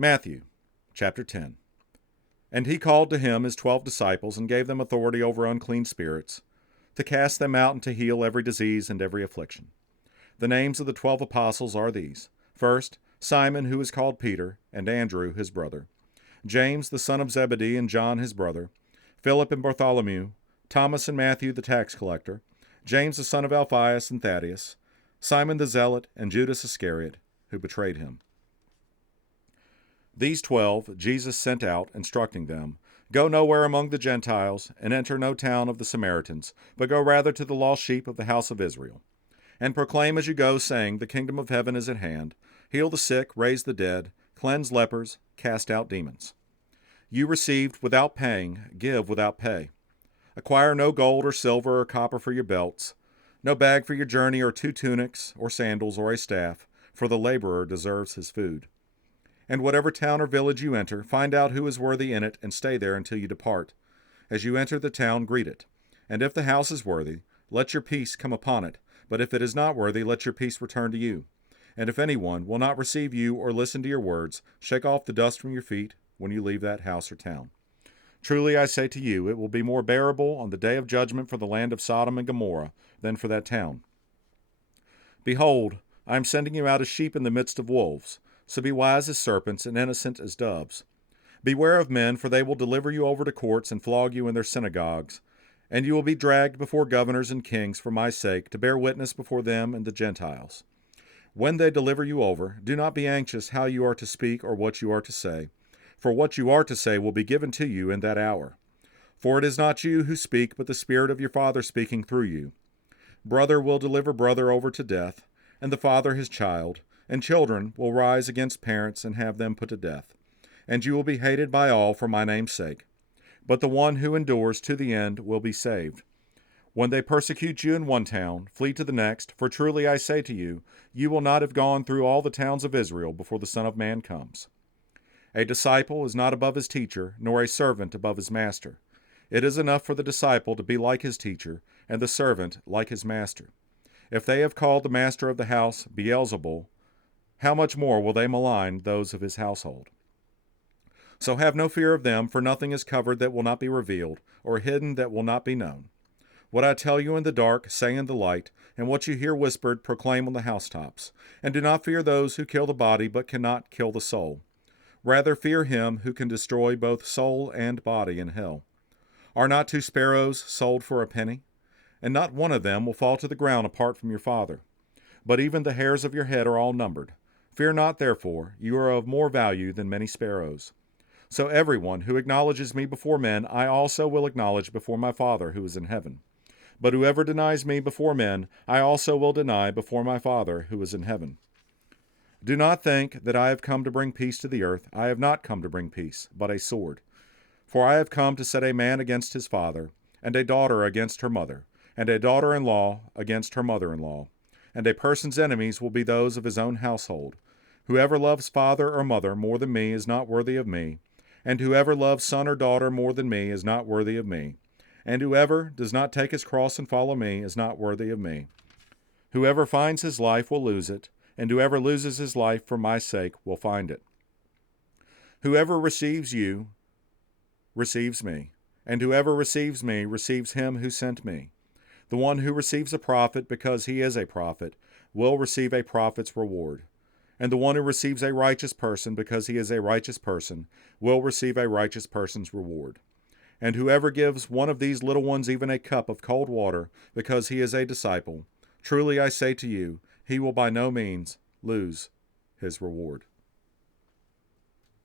Matthew chapter 10. And he called to him his 12 disciples, and gave them authority over unclean spirits, to cast them out and to heal every disease and every affliction. The names of the 12 apostles are these: first, Simon, who is called Peter, and Andrew his brother; James the son of Zebedee, and John his brother; Philip and Bartholomew; Thomas and Matthew the tax collector; James the son of Alphaeus and Thaddeus; Simon the zealot, and Judas Iscariot, who betrayed him. These 12 Jesus sent out, instructing them, Go nowhere among the Gentiles, and enter no town of the Samaritans, but go rather to the lost sheep of the house of Israel. And proclaim as you go, saying, The kingdom of heaven is at hand. Heal the sick, raise the dead, cleanse lepers, cast out demons. You received without paying, give without pay. Acquire no gold or silver or copper for your belts, no bag for your journey, or 2 tunics, or sandals, or a staff, for the laborer deserves his food. And whatever town or village you enter, find out who is worthy in it, and stay there until you depart. As you enter the town, greet it. And if the house is worthy, let your peace come upon it. But if it is not worthy, let your peace return to you. And if anyone will not receive you or listen to your words, shake off the dust from your feet when you leave that house or town. Truly I say to you, it will be more bearable on the day of judgment for the land of Sodom and Gomorrah than for that town. Behold, I am sending you out as sheep in the midst of wolves. So be wise as serpents and innocent as doves. Beware of men, for they will deliver you over to courts and flog you in their synagogues. And you will be dragged before governors and kings for my sake, to bear witness before them and the Gentiles. When they deliver you over, do not be anxious how you are to speak or what you are to say, for what you are to say will be given to you in that hour. For it is not you who speak, but the Spirit of your Father speaking through you. Brother will deliver brother over to death, and the father his child, and children will rise against parents and have them put to death. And you will be hated by all for my name's sake. But the one who endures to the end will be saved. When they persecute you in one town, flee to the next, for truly I say to you, you will not have gone through all the towns of Israel before the Son of Man comes. A disciple is not above his teacher, nor a servant above his master. It is enough for the disciple to be like his teacher, and the servant like his master. If they have called the master of the house Beelzebul, how much more will they malign those of his household? So have no fear of them, for nothing is covered that will not be revealed, or hidden that will not be known. What I tell you in the dark, say in the light, and what you hear whispered, proclaim on the housetops. And do not fear those who kill the body, but cannot kill the soul. Rather fear him who can destroy both soul and body in hell. Are not 2 sparrows sold for a penny? And not one of them will fall to the ground apart from your Father. But even the hairs of your head are all numbered. Fear not, therefore, you are of more value than many sparrows. So everyone who acknowledges me before men, I also will acknowledge before my Father who is in heaven. But whoever denies me before men, I also will deny before my Father who is in heaven. Do not think that I have come to bring peace to the earth. I have not come to bring peace, but a sword. For I have come to set a man against his father, and a daughter against her mother, and a daughter-in-law against her mother-in-law. And a person's enemies will be those of his own household. Whoever loves father or mother more than me is not worthy of me, and whoever loves son or daughter more than me is not worthy of me. And whoever does not take his cross and follow me is not worthy of me. Whoever finds his life will lose it, and whoever loses his life for my sake will find it. Whoever receives you receives me, and whoever receives me receives him who sent me. The one who receives a prophet because he is a prophet will receive a prophet's reward. And the one who receives a righteous person because he is a righteous person will receive a righteous person's reward. And whoever gives one of these little ones even a cup of cold water because he is a disciple, truly I say to you, he will by no means lose his reward.